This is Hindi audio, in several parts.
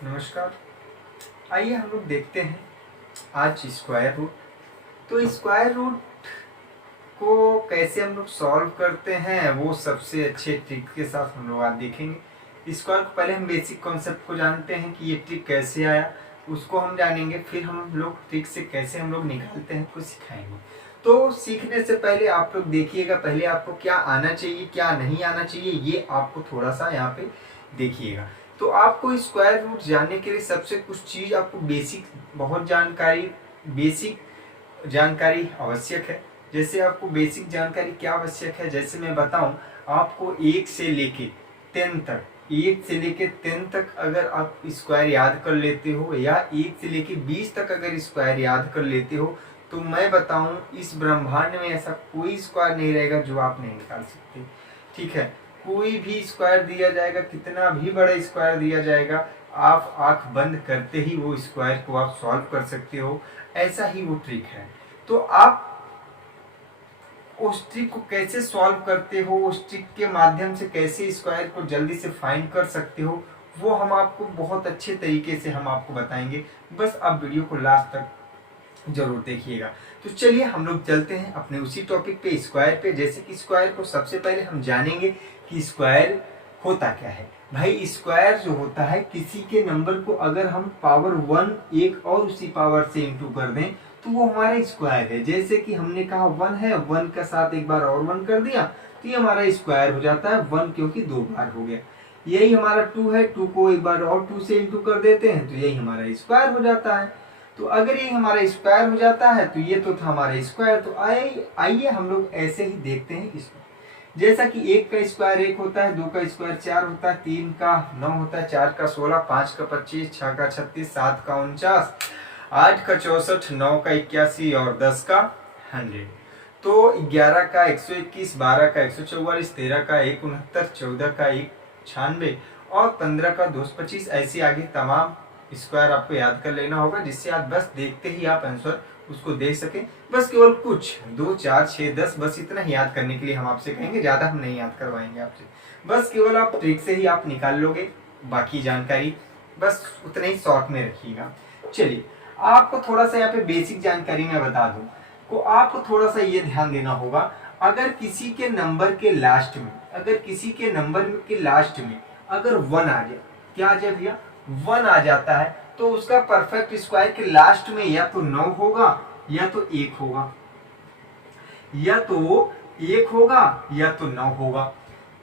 नमस्कार। आइए हम लोग देखते हैं आज स्क्वायर रूट। तो स्क्वायर रूट को कैसे हम लोग सॉल्व करते हैं वो सबसे अच्छे ट्रिक के साथ हम लोग आज देखेंगे। स्क्वायर को पहले हम बेसिक कॉन्सेप्ट को जानते हैं कि ये ट्रिक कैसे आया, उसको हम जानेंगे। फिर हम लोग ट्रिक से कैसे हम लोग निकालते हैं उसको सिखाएंगे। तो सीखने से पहले आप लोग देखिएगा, पहले आपको क्या आना चाहिए क्या नहीं आना चाहिए ये आपको थोड़ा सा यहाँ पे देखिएगा। तो आपको स्क्वायर रूट जानने के लिए सबसे कुछ चीज़ आपको बेसिक जानकारी आवश्यक है। जैसे आपको बेसिक जानकारी क्या आवश्यक है, जैसे मैं बताऊं आपको 1 से लेके 10 तक अगर आप स्क्वायर याद कर लेते हो या 1 से लेके 20 तक अगर स्क्वायर याद कर लेते हो तो मैं बताऊं इस ब्रह्मांड में ऐसा कोई स्क्वायर नहीं रहेगा जो आप नहीं निकाल सकते। ठीक है, कोई भी स्क्वायर दिया जाएगा, कितना भी बड़ा स्क्वायर दिया जाएगा, आप आंख बंद करते ही वो स्क्वायर को आप सॉल्व कर सकते हो। ऐसा ही वो ट्रिक है। तो आप उस ट्रिक को कैसे सॉल्व करते हो, उस ट्रिक के माध्यम से कैसे स्क्वायर को जल्दी से फाइंड कर सकते हो, वो हम आपको बहुत अच्छे तरीके से हम आपको बताएंगे। बस आप वीडियो को लास्ट तक जरूर देखिएगा। तो चलिए हम लोग चलते हैं अपने उसी टॉपिक पे, स्क्वायर पे। जैसे कि स्क्वायर को सबसे पहले हम जानेंगे कि स्क्वायर होता क्या है। भाई स्क्वायर जो होता है, किसी के नंबर को अगर हम पावर 1 एक और उसी पावर से इंटू कर दें तो वो हमारा स्क्वायर है। जैसे कि हमने कहा 1 है, 1 के साथ एक बार और 1 कर दिया तो ये हमारा स्क्वायर हो जाता है 1, क्योंकि 2 बार हो गया। यही हमारा 2 है, 2 को एक बार और 2 से इंटू कर देते हैं तो यही हमारा स्क्वायर हो जाता है। तो अगर ये हमारा स्क्वायर हो जाता है तो ये तो था हमारा स्क्वायर। तो आइए हम लोग ऐसे ही देखते हैं इसको। जैसा कि 1 का स्क्वायर 1 होता है, 2 का स्क्वायर 4 होता है, 3 का 9 होता है, 4 का 16, 5 का 25, 6 का 36, 7 का 49, 8 का 64, 9 का 81 और 10 का 100। तो 11 का 121, 12 का 144, 13 का 169, 14 का 196 और 15 का 225। ऐसे आगे तमाम स्क्वायर आपको याद कर लेना होगा, जिससे आप बस देखते ही आप आंसर उसको देख सकें। बस केवल कुछ 2, 4, 6, 10 बस इतना ही याद करने के लिए हम आपसे कहेंगे, ज्यादा हम नहीं याद करवाएंगे आपसे। बस केवल आप ट्रिक से ही आप निकाल लोगे, बाकी जानकारी बस उतना ही शॉर्ट में रखिएगा। चलिए आपको थोड़ा सा यहाँ पे बेसिक जानकारी मैं बता दूं, तो आपको थोड़ा सा ये ध्यान देना होगा। अगर किसी के नंबर के लास्ट में अगर 1 आ जाए, क्या आ जाए भैया, 1 आ जाता है, तो उसका परफेक्ट स्क्वायर के लास्ट में या तो 9 होगा या तो 1 होगा, या तो 1 होगा या तो 9 होगा।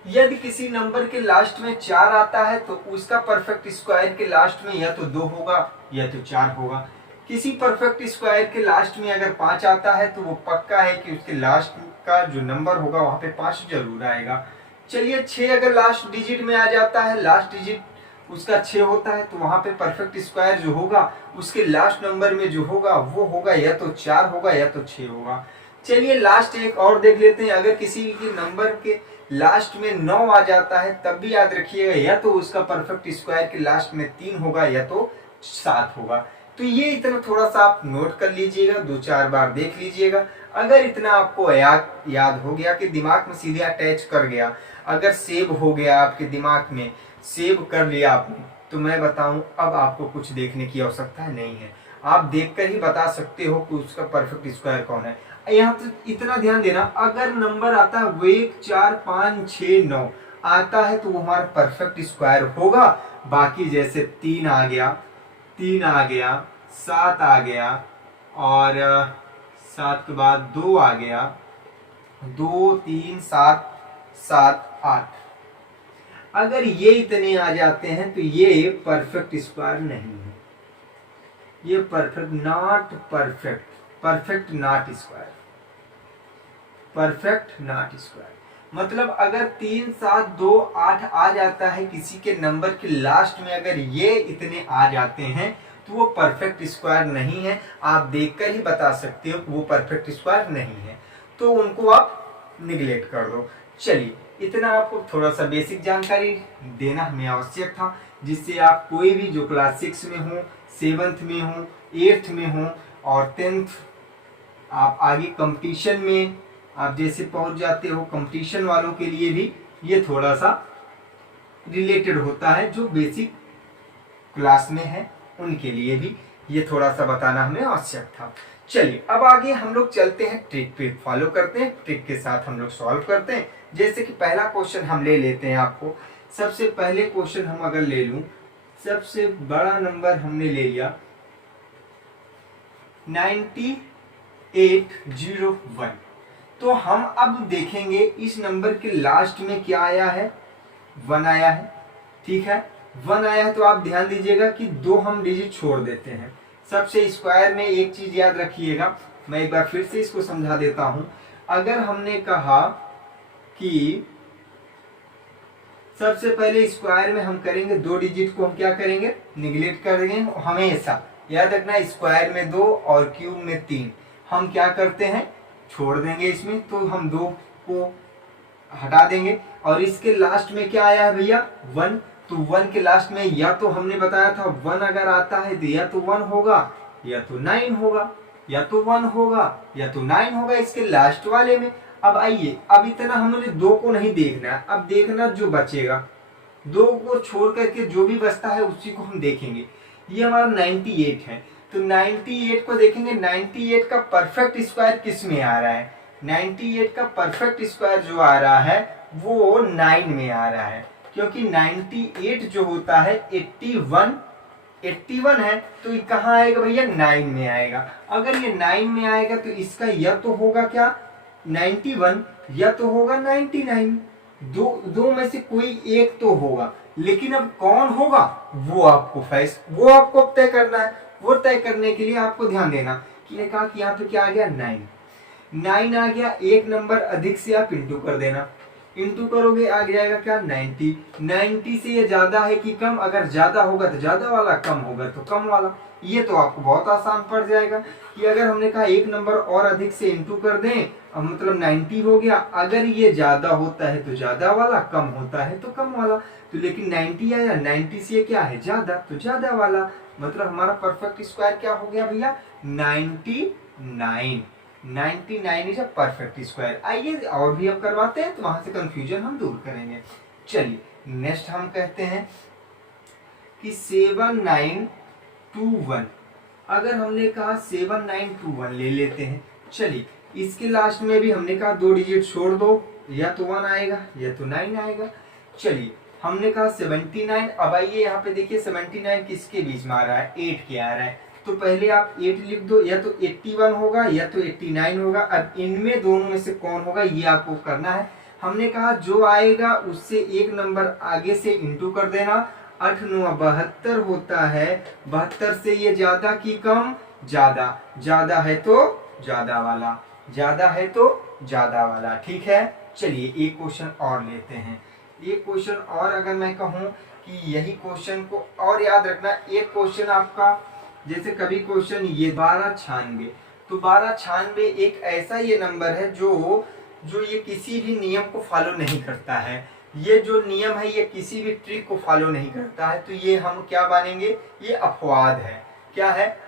यदि किसी नंबर के लास्ट में 4 आता है तो उसका परफेक्ट स्क्वायर के लास्ट में या तो 2 होगा या तो 4 होगा। किसी परफेक्ट स्क्वायर के लास्ट में अगर 5 आता है तो वो पक्का है कि उसके लास्ट का जो नंबर होगा वहां पे 5 जरूर आएगा। चलिए 6 अगर लास्ट डिजिट में आ जाता है, लास्ट डिजिट उसका 6 होता है, तो वहां पे परफेक्ट स्क्वायर जो होगा उसके लास्ट नंबर में जो होगा वो होगा या तो 4 होगा या तो 6 होगा। चलिए लास्ट एक और देख लेते हैं। अगर किसी के नंबर के लास्ट में 9 आ जाता है तब भी याद रखिएगा या तो उसका परफेक्ट स्क्वायर के लास्ट में 3 होगा या तो 7 होगा। तो ये इतना थोड़ा सा आप नोट कर लीजिएगा, 2-4 बार देख लीजिएगा। अगर इतना आपको याद हो गया कि दिमाग में सीधे अटैच कर गया, अगर सेव हो गया आपके दिमाग में, सेव कर लिया आपने, तो मैं बताऊं अब आपको कुछ देखने की आवश्यकता नहीं है। आप देखकर ही बता सकते हो कि उसका परफेक्ट स्क्वायर कौन है। यहाँ तो इतना ध्यान देना, अगर नंबर आता है 1, 4, 5, 6, 9 आता है तो वो हमारा परफेक्ट स्क्वायर होगा। बाकी जैसे 3 आ गया, 7 आ गया और 7 के बाद 2 आ गया, 2, 3, 7, 7, 8, अगर ये इतने आ जाते हैं तो ये परफेक्ट स्क्वायर नहीं है। ये परफेक्ट नॉट स्क्वायर मतलब अगर 3, 7, 2, 8 आ जाता है किसी के नंबर के लास्ट में, अगर ये इतने आ जाते हैं तो वो परफेक्ट स्क्वायर नहीं है। आप देखकर ही बता सकते हो कि वो परफेक्ट स्क्वायर नहीं है, तो उनको आप निगलेक्ट कर दो। चलिए इतना आपको थोड़ा सा बेसिक जानकारी देना हमें आवश्यक था, जिससे आप कोई भी जो क्लास 6 में हो, 7th में हो, 8th में हो और 10th आप आगे कंपटीशन में आप जैसे पहुंच जाते हो, कंपटीशन वालों के लिए भी ये थोड़ा सा रिलेटेड होता है, जो बेसिक क्लास में हैं उनके लिए भी ये थोड़ा सा बताना हमें आवश्यक था। चलिए अब आगे हम लोग चलते हैं, ट्रिक पे फॉलो करते हैं, ट्रिक के साथ हम लोग सॉल्व करते हैं। जैसे कि पहला क्वेश्चन हम ले लेते हैं। आपको सबसे पहले क्वेश्चन हम अगर ले लूं, सबसे बड़ा नंबर हमने ले लिया 9801। तो हम अब देखेंगे इस नंबर के लास्ट में क्या आया है, 1 आया है। ठीक है, 1 आया है तो आप ध्यान दीजिएगा कि 2 हम डिजिट छोड़ देते हैं। सबसे स्क्वायर में एक चीज याद रखिएगा, मैं एक बार फिर से इसको समझा देता हूं। अगर हमने कहा कि सबसे पहले स्क्वायर में हम करेंगे 2 डिजिट को हम क्या करेंगे, निगलेक्ट करेंगे हमेशा। याद रखना स्क्वायर में 2 और क्यूब में 3 हम क्या करते हैं, छोड़ देंगे इसमें, तो हम 2 को हटा देंगे। और इसके लास्ट में क्या आया है भैया, 1। तो 1 के लास्ट में या तो हमने बताया था 1 अगर आता है तो या तो 1 होगा या तो 9 होगा, या तो 1 होगा या तो 9 होगा इसके लास्ट वाले में। अब आइए, अब इतना हमने 2 को नहीं देखना है, अब देखना जो बचेगा, 2 को छोड़ करके जो भी बचता है उसी को हम देखेंगे। ये हमारा 98 है, तो 98 को देखेंगे। 98 का परफेक्ट स्क्वायर किस में आ रहा है, 98 का परफेक्ट स्क्वायर जो आ रहा है वो 9 में आ रहा है, क्योंकि 98 जो होता है 81 है, तो ये कहाँ आएगा भैया, 9 में आएगा। अगर ये 9 में आएगा तो इसका या तो होगा क्या 91 या तो होगा 99, दो में से कोई एक तो होगा। लेकिन अब कौन होगा वो आपको अब तय करना है। वो तय करने के लिए आपको ध्यान देना कि कहा कि यहाँ पे क्या आ गया, 9 आ गया। एक नंबर अधिक से आप इंटू कर देना, इंटू करोगे आ जाएगा क्या 90 से ये ज्यादा है कि कम, अगर ज्यादा होगा तो ज्यादा वाला, कम होगा तो कम वाला। ये तो आपको बहुत आसान पड़ जाएगा कि अगर हमने कहा एक नंबर और अधिक से इंटू कर दें, मतलब 90 हो गया। अगर ये ज्यादा होता है तो ज्यादा वाला, कम होता है तो कम वाला। तो लेकिन 90 आया, 90 से क्या है ज्यादा, तो ज्यादा वाला। मतलब हमारा परफेक्ट स्क्वायर क्या हो गया भैया, 99 इज अ परफेक्ट स्क्वायर। आइए और भी अब करवाते हैं तो वहां से कंफ्यूजन हम दूर करेंगे। चलिए नेक्स्ट हम कहते हैं कि 7921। अगर हमने कहा 7921 ले लेते हैं। चलिए इसके लास्ट में भी हमने कहा 2 डिजिट छोड़ दो, या तो 1 आएगा या तो 9 आएगा। चलिए हमने कहा 79। अब आइए यहाँ पे देखिए 79 किसके बीच में आ रहा है, 8 के आ रहा है। तो पहले आप 8 लिख दो, या तो 81 होगा या तो 89 होगा। अब इनमें दोनों में से कौन होगा ये आपको करना है। हमने कहा जो आएगा उससे एक नंबर आगे से इंटू कर देना। 8 9 72 होता है, 72 से ये ज्यादा की कम, ज्यादा है तो ज्यादा वाला, ज्यादा है तो ज्यादा वाला। ठीक है, चलिए एक क्वेश्चन और लेते हैं। एक क्वेश्चन और अगर मैं कहूँ कि यही क्वेश्चन को और याद रखना, एक क्वेश्चन आपका जैसे कभी क्वेश्चन ये 1296, तो 1296 एक ऐसा ये नंबर है जो ये किसी भी नियम को फॉलो नहीं करता है। ये जो नियम है ये किसी भी ट्रिक को फॉलो नहीं करता है, तो ये हम क्या मानेंगे, ये अपवाद है। क्या है,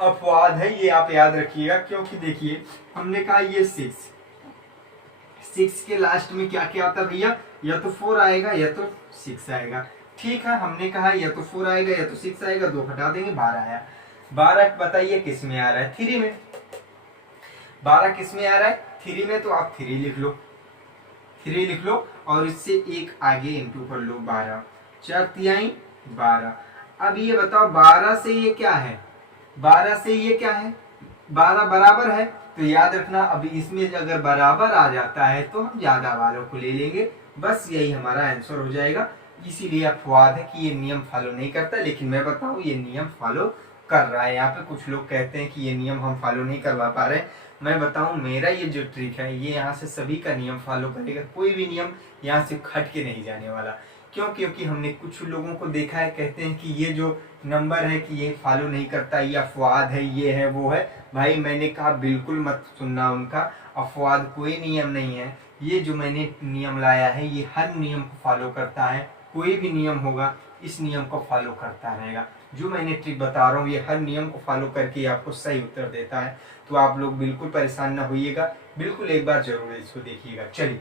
अपवाद है, ये आप याद रखिएगा। क्योंकि देखिए हमने कहा ये 6 के लास्ट में क्या क्या आता है भैया, या तो 4 आएगा या तो 6 आएगा। ठीक है, हमने कहा या तो 4 आएगा या तो 6 आएगा, 2 हटा देंगे, 12 आया। 12 बताइए किस में आ रहा है, 3 में। 12 किस में आ रहा है, 3 में। तो आप 3 लिख लो, 3 लिख लो और इससे एक आगे इंटू कर लो, 12 4 तिहाई 12। अब ये बताओ 12 से ये क्या है, 12 से ये क्या है, 12 बराबर है। तो याद रखना अभी इसमें अगर बराबर आ जाता है तो हम ज्यादा वालों को ले लेंगे, बस यही हमारा आंसर हो जाएगा। इसीलिए अपवाद है कि ये नियम फॉलो नहीं करता, लेकिन मैं बताऊं ये नियम फॉलो कर रहा है। यहाँ पे कुछ लोग कहते हैं कि ये नियम हम फॉलो नहीं करवा पा रहे। मैं बताऊं मेरा ये जो ट्रिक है ये यहाँ से सभी का नियम फॉलो करेगा, कोई भी नियम यहाँ से खट के नहीं जाने वाला। क्यों, क्योंकि हमने कुछ लोगों को देखा है कहते हैं कि ये जो नंबर है कि ये फॉलो नहीं करता, ये अपवाद है, ये है वो है। भाई मैंने कहा बिल्कुल मत सुनना उनका, अपवाद कोई नियम नहीं है। ये जो मैंने नियम लाया है ये हर नियम को फॉलो करता है, कोई भी नियम होगा इस नियम को फॉलो करता रहेगा। जो मैंने ट्रिक बता रहा हूँ ये हर नियम को फॉलो करके आपको सही उत्तर देता है। तो आप लोग बिल्कुल परेशान ना होइएगा, बिल्कुल एक बार जरूर इसको देखिएगा। चलिए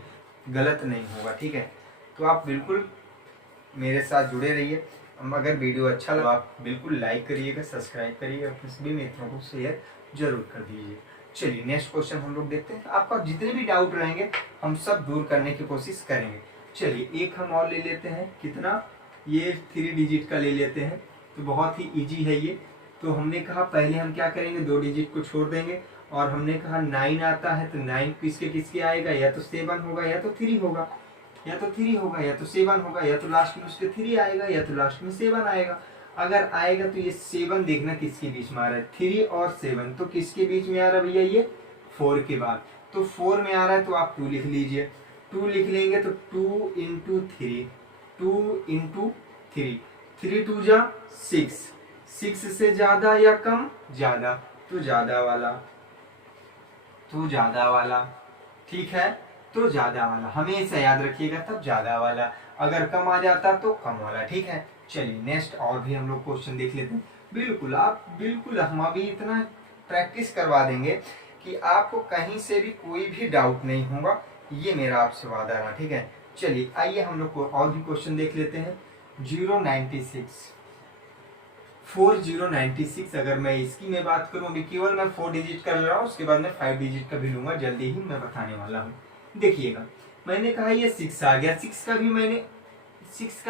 गलत नहीं होगा, ठीक है। तो आप बिल्कुल मेरे साथ जुड़े रहिए अगर वीडियो अच्छा लगा आप बिल्कुल लाइक करिएगा, सब्सक्राइब करिएगा, अपने सभी मित्रों को शेयर जरूर कर दीजिए। चलिए नेक्स्ट क्वेश्चन हम लोग देखते हैं। आपका जितने भी डाउट रहेंगे हम सब दूर करने की कोशिश करेंगे। चलिए एक हम और ले लेते हैं, कितना, ये 3 डिजिट का ले लेते हैं, तो बहुत ही इजी है ये। तो हमने कहा पहले हम क्या करेंगे, 2 डिजिट को छोड़ देंगे, और हमने कहा 9 आता है, तो 9 किसके किसके आएगा, या तो 7 होगा या तो 3 होगा, या तो 3 होगा या तो 7 होगा, या तो लास्ट में उसके 3 आएगा या तो लास्ट में 7 आएगा। अगर आएगा तो ये 7 देखना किसके बीच में आ रहा है, 3 और 7, तो किसके बीच में आ रहा है भैया, ये 4 के बाद, तो 4 में आ रहा है तो आप 2 लिख लीजिए। 2 लिख लेंगे तो 2 इंटू 3, 2 इंटू 3, 3 2 जा 6, 6 से ज्यादा या कम, ज्यादा, तो ज्यादा वाला, तो ज्यादा वाला, ठीक है, तो ज्यादा वाला हमेशा याद रखिएगा, तब ज्यादा वाला, अगर कम आ जाता तो कम वाला, ठीक है। चलिए नेक्स्ट और भी हम लोग क्वेश्चन देख लेते हैं। बिल्कुल हम अभी इतना प्रैक्टिस करवा देंगे कि आपको कहीं से भी कोई भी डाउट नहीं होगा, ये मेरा आपसे वादा रहा, ठीक है। चलिए आइए हम लोग को और भी क्वेश्चन देख लेते हैं। 4096 अगर मैं इसकी मैं बात करूं, अभी केवल मैं 4 डिजिट का ले रहा हूं, उसके बाद मैं 5 डिजिट का भी लूंगा, जल्दी ही मैं बताने वाला हूं। देखिएगा मैंने कहा ये 6 आ गया, 6 का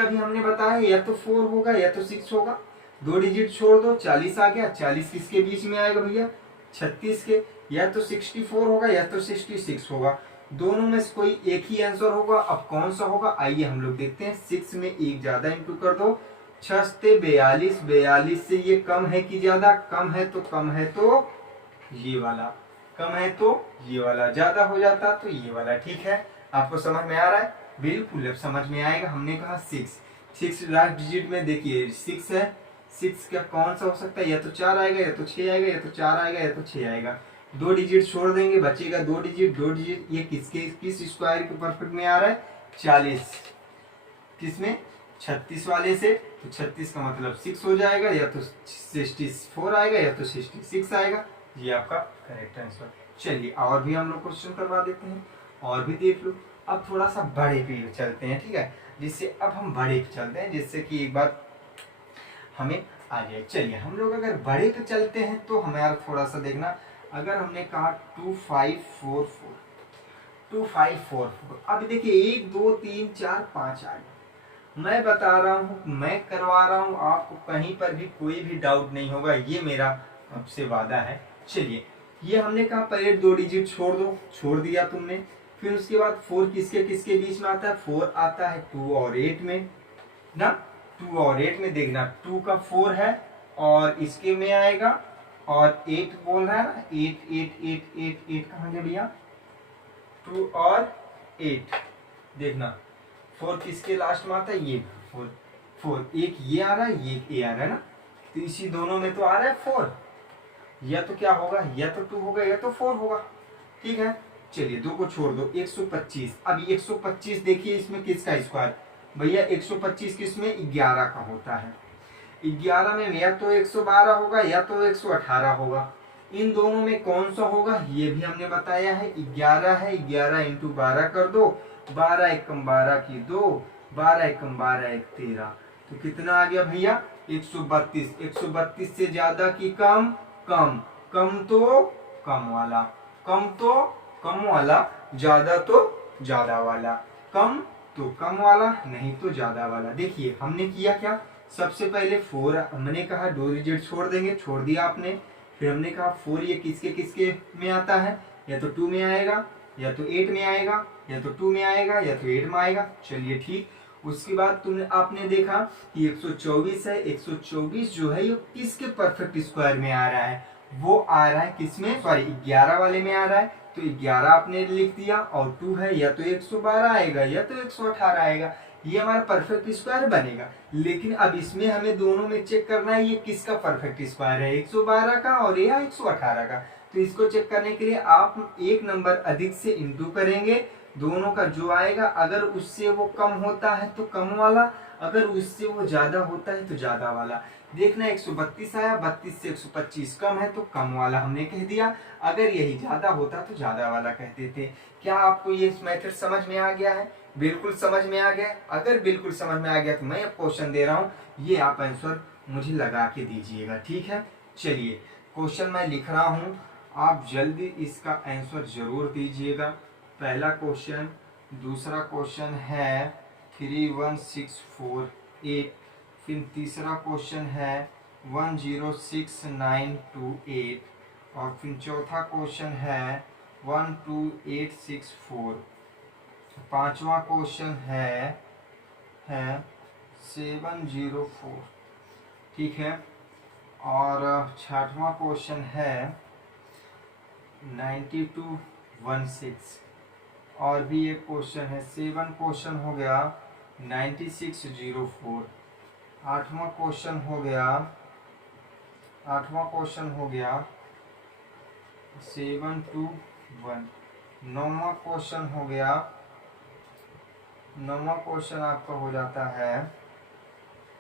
भी हमने बताया या तो 4 होगा या तो 6 होगा, 2 डिजिट छोड़ दो, 40 आ गया, 40 किसके बीच में आएगा भैया, 36 के, या तो 64 होगा या तो 66 होगा, दोनों में से कोई एक ही आंसर होगा। अब कौन सा होगा, आइए हम लोग देखते हैं। 6 में एक ज्यादा इंटू कर दो, 6 से 42, 42 से ये कम है कि ज्यादा, कम है तो ये वाला, कम है तो ये वाला, ज्यादा हो जाता तो ये वाला, ठीक है। आपको समझ में आ रहा है, बिल्कुल अब समझ में आएगा। हमने कहा 6 लास्ट डिजिट में देखिए 6 है, 6 का कौन सा हो सकता है, या तो 4 आएगा या तो 6 आएगा, या तो 4 आएगा या तो 6 आएगा, 2 डिजिट छोड़ देंगे, बचेगा 2 डिजिट, ये किस स्क्वायर के परफेक्ट में आ रहा है, 40, किसमें, 36 वाले से, तो 36 का मतलब 6 हो जाएगा, या तो 64 आएगा या तो 66 आएगा, ये आपका करेक्ट आंसर। चलिए और भी हम लोग क्वेश्चन करवा देते हैं, और भी देख लो। अब थोड़ा सा बड़े पे चलते हैं, ठीक है, जिससे अब हम बड़े पे चलते हैं, जिससे कि एक बार हमें आ जाए। चलिए हम लोग अगर बड़े पे चलते हैं तो हमारा थोड़ा सा देखना, अगर हमने कहा 2544, अब देखिए 1 2 3 4 5 आ गया। मैं बता रहा हूँ, मैं करवा रहा हूँ, आपको कहीं पर भी कोई भी डाउट नहीं होगा, ये मेरा आपसे वादा है। चलिए ये हमने कहा पहले 2 डिजिट छोड़ दो, छोड़ दिया तुमने, फिर उसके बाद 4 किसके किसके बीच में आता है, 4 आता है 2 और 8 में ना, 2 और 8 में देखना, 2 का 4 है और इसके में आएगा, और 8 बोल रहा है ना, 8 कहाँ गया भैया, 2 और 8, देखना 4 किसके लास्ट में आता है, ये 4, एक ये आ रहा है, ये ए आ रहा है ना, तो इसी दोनों में तो आ रहा है 4, या तो क्या होगा, या तो 2 होगा या तो 4 होगा, ठीक है। चलिए 2 को छोड़ दो, 125, अब 125 देखिए इसमें किसका स्क्वायर भैया, 125 किसमें, 11 का होता है, 11 में या तो 112 होगा या तो 118 होगा, इन दोनों में कौन सा होगा, ये भी हमने बताया है। 11 है, 11 इंटू 12 कर दो, 12 एकम 12 की 2, 12 एकम 12 एक 13, तो कितना आ गया भैया, 132। 132 से ज्यादा की कम, कम तो कम वाला, कम तो कम वाला, ज्यादा तो ज्यादा वाला, कम तो कम वाला, नहीं तो ज्यादा वाला। देखिए हमने किया क्या, सबसे पहले 4 हमने कहा 2 डिजिट छोड़ देंगे, छोड़ दिया आपने, फिर हमने कहा 4 ये किसके किसके में आता है, या तो 2 में आएगा, या तो 8 में आएगा, या तो 2 में आएगा, या तो 8 में आएगा। चलिए ठीक, उसके बाद तुमने आपने देखा कि 124 है, 124 जो है ये किसके परफेक्ट स्क्वायर में आ रहा है, वो आ रहा है किसमें, सॉरी 11 वाले में आ रहा है, तो 11 आपने लिख दिया, और 2 है, या तो 112 आएगा या तो 118 आएगा, ये हमारा परफेक्ट स्क्वायर बनेगा। लेकिन अब इसमें हमें दोनों में चेक करना है ये किसका परफेक्ट स्क्वायर है, 112 का और या 118 का। तो इसको चेक करने के लिए आप एक नंबर अधिक से इंटू करेंगे, दोनों का जो आएगा, अगर उससे वो कम होता है तो कम वाला, अगर उससे वो ज्यादा होता है तो ज्यादा वाला देखना। 132 आया, 32 से 125 कम है तो कम वाला हमने कह दिया, अगर यही ज्यादा होता तो ज्यादा वाला कह देते। क्या आपको ये मेथड समझ में आ गया है? बिल्कुल समझ में आ गया। अगर बिल्कुल समझ में आ गया तो मैं अब क्वेश्चन दे रहा हूँ, ये आप आंसर मुझे लगा के दीजिएगा, ठीक है। चलिए क्वेश्चन मैं लिख रहा हूँ, आप जल्दी इसका आंसर जरूर दीजिएगा। पहला क्वेश्चन, दूसरा क्वेश्चन है 31648, फिर तीसरा क्वेश्चन है 106928, और फिर चौथा क्वेश्चन है 12864, पांचवा क्वेश्चन है 704, ठीक है। और छठवां क्वेश्चन है 9216, और भी एक क्वेश्चन है 7 क्वेश्चन हो गया 9604, आठवां क्वेश्चन हो गया 721, नौवां क्वेश्चन आपका हो जाता है,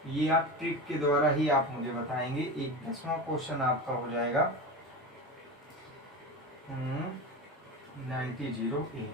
ये आप ट्रिक के द्वारा ही आप मुझे बताएंगे। एक 10वां क्वेश्चन आपका हो जाएगा 9008,